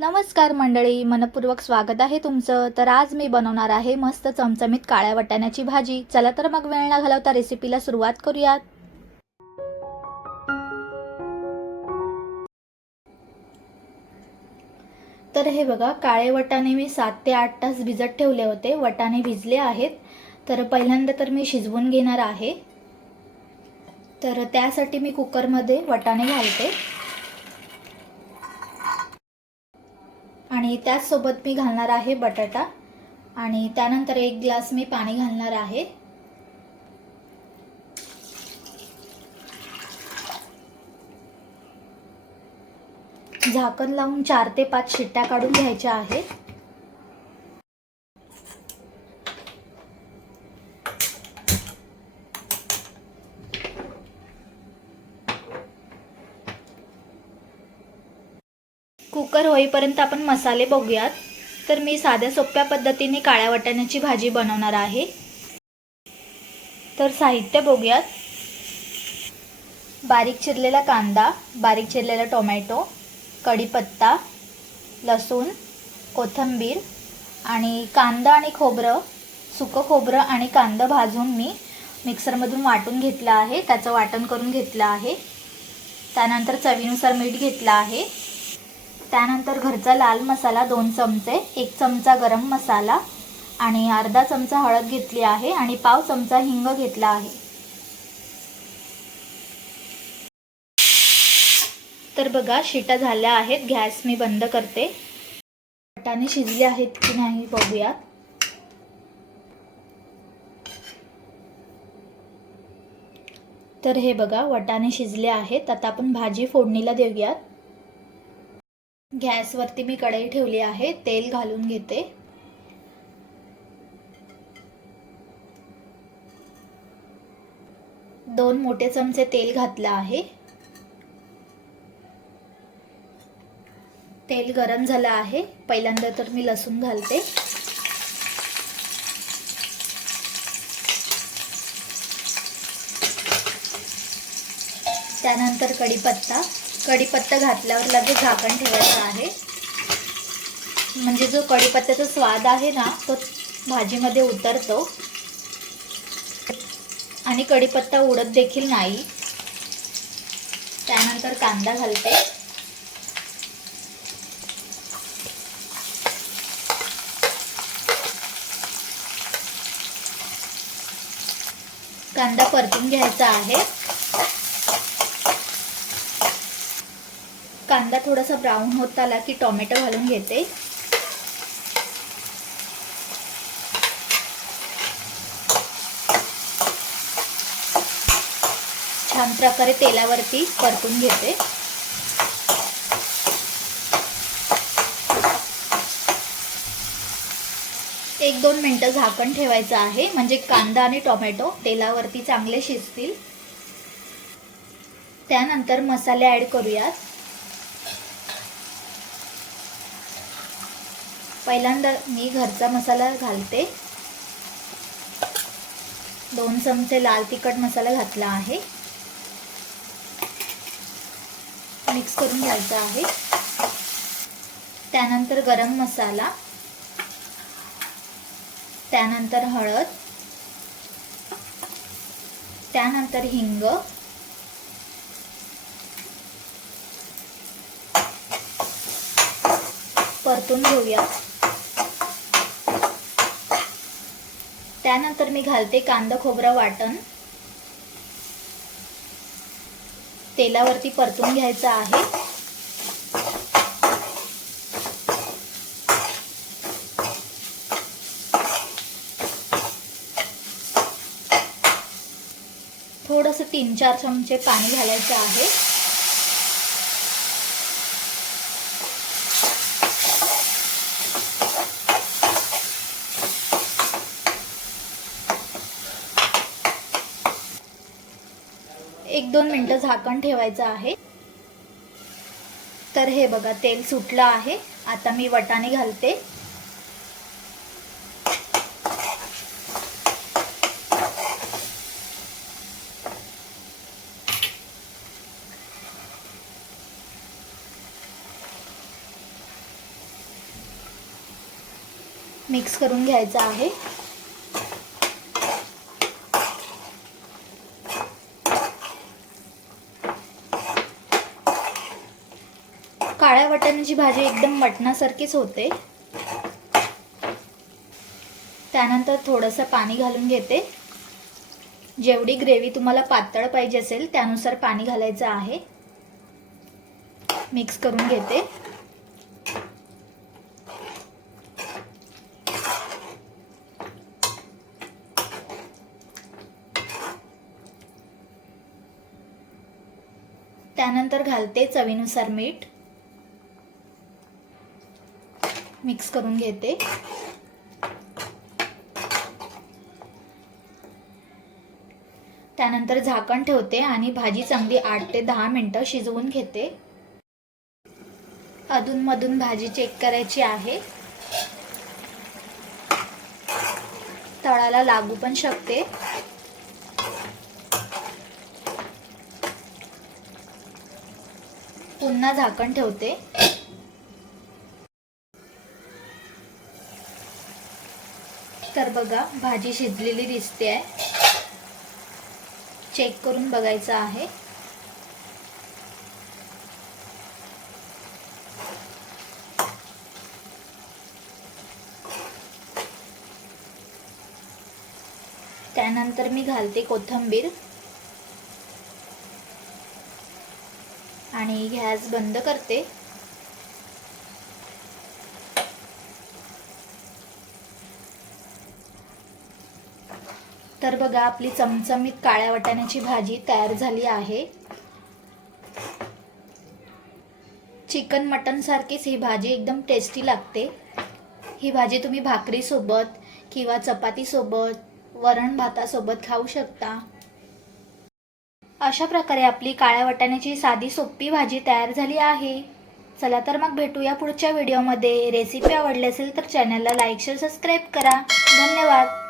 नमस्कार मंडळी मनपूर्वक स्वागत आहे तुमचं. तर आज मी बनवणार आहे मस्त चमचमीत काळ्या वाटाण्याची भाजी. चला तर मग वेळ न घालवता रेसिपीला सुरुवात करूयात. तर हे बघा काळे वटाणे मी सात ते आठ तास भिजत ठेवले होते. वटाणे भिजले आहेत. तर पहिल्यांदा तर मी शिजवून घेणार आहे. तर त्यासाठी मी कुकरमध्ये वटाणे घालते. आणि त्याचसोबत मी घालणार आहे बटाटा. आणि त्यानंतर एक ग्लास मी पाणी घालणार आहे. झाकण लावून चार ते पाच शिट्ट्या काढून घ्यायच्या आहेत. कुकर होईपर्यंत आपण मसाले बघूयात. तर मी साध्या सोप्या पद्धतीने काळ्या वाटाण्याची भाजी बनवणार आहे. तर साहित्य बघूयात. बारीक चिरलेला कांदा बारीक चिरलेला टोमॅटो कढीपत्ता लसूण कोथिंबीर आणि कांदा आणि खोबरं सुकं खोबरं आणि कांदा भाजून मी मिक्सरमधून वाटून घेतलं आहे. त्याचं वाटण करून घेतलं आहे. त्यानंतर चवीनुसार मीठ घेतलं आहे. त्यानंतर घरचा लाल मसाला दोन चमचे एक चमचा गरम मसाला आणि अर्धा चमचा हळद घेतली आहे आणि पाव चमचा हिंग घेतला आहे. तर बघा शिटा झाल्या आहेत. गॅस मी बंद करते. वाटाणे शिजले आहेत की नाही बघूयात. तर हे बघा वटाणे शिजले आहेत. आता आपण भाजी फोडणीला देऊयात. गॅसवरती मी कढई ठेवली आहे तेल घालून घेते. दोन मोठे चमचे तेल घातलं आहे. तेल गरम झालं आहे पहिल्यांदा तर मी लसूण घालते. त्यानंतर कढीपत्ता. कढीपत्ता घातल्यावर लगेच झाकण ठेवायचं आहे. म्हणजे जो कढीपत्त्याचा स्वाद आहे ना तो भाजीमध्ये उतरतो. आणि कढीपत्ता उडत देखील नाही. त्यानंतर कांदा घालते. कांदा परतून घ्यायचा आहे. कांदा थोडासा ब्राऊन होत आला की टोमॅटो घालून घेते. छान प्रकारे तेलावरती परतून घेते. एक दोन मिनटं झाकण ठेवायचं आहे. म्हणजे कांदा आणि टोमॅटो तेलावरती चांगले शिजतील. त्यानंतर मसाले ॲड करूयात. पहिल्यांदा मी घरचा मसाला घालते. दोन चमचे लाल तिखट मसाला घातला आहे. मिक्स करून घ्यायचा आहे. त्यानंतर गरम मसाला. त्यानंतर हळद. त्यानंतर हिंग. परतून घेऊया. त्यानंतर मी घालते कांदा खोबरं वाटण. तेलावरती परतून घ्यायचं आहे. थोडंसं तीन चार चमचे पाणी घालायचं आहे. एक दोन मिनटं झाकण ठेवायचं आहे. तर हे बघा तेल सुटलं आहे. आता मी वटाणे घालते. मिक्स करून घ्यायचं आहे. काळ्या वाटाण्याची भाजी एकदम मटणासारखीच होते. त्यानंतर थोडंसं पाणी घालून घेते. जेवढी ग्रेव्ही तुम्हाला पातळ पाहिजे असेल त्यानुसार पाणी घालायचं आहे. मिक्स करून घेते. त्यानंतर घालते चवीनुसार मीठ. मिक्स करून घेते. त्यानंतर झाकण ठेवते आणि भाजी चांगली आठ ते दहा मिनटं शिजवून घेते. अधूनमधून भाजी चेक करायची आहे. तळाला लागू पण शकते. पुन्हा झाकण ठेवते. तर बघा भाजी शिजलेली दिसते आहे चेक करून बघायचं आहे. त्यानंतर मी घालते कोथिंबीर. आणि गॅस बंद करते. तर बघा आपली चमचमीत काळ्या वाटाण्याची भाजी तयार झाली आहे. चिकन मटन सारखीच ही भाजी एकदम टेस्टी लागते. ही भाजी तुम्ही भाकरीसोबत किंवा चपातीसोबत वरण भातासोबत खाऊ शकता. अशा प्रकारे आपली काळ्या वाटाण्याची साधी सोपी भाजी तयार झाली आहे. चला तर मग भेटूया पुढच्या व्हिडिओमध्ये रेसिपी आवडली असेल तर चॅनलला लाईक शेअर सबस्क्राईब करा. धन्यवाद.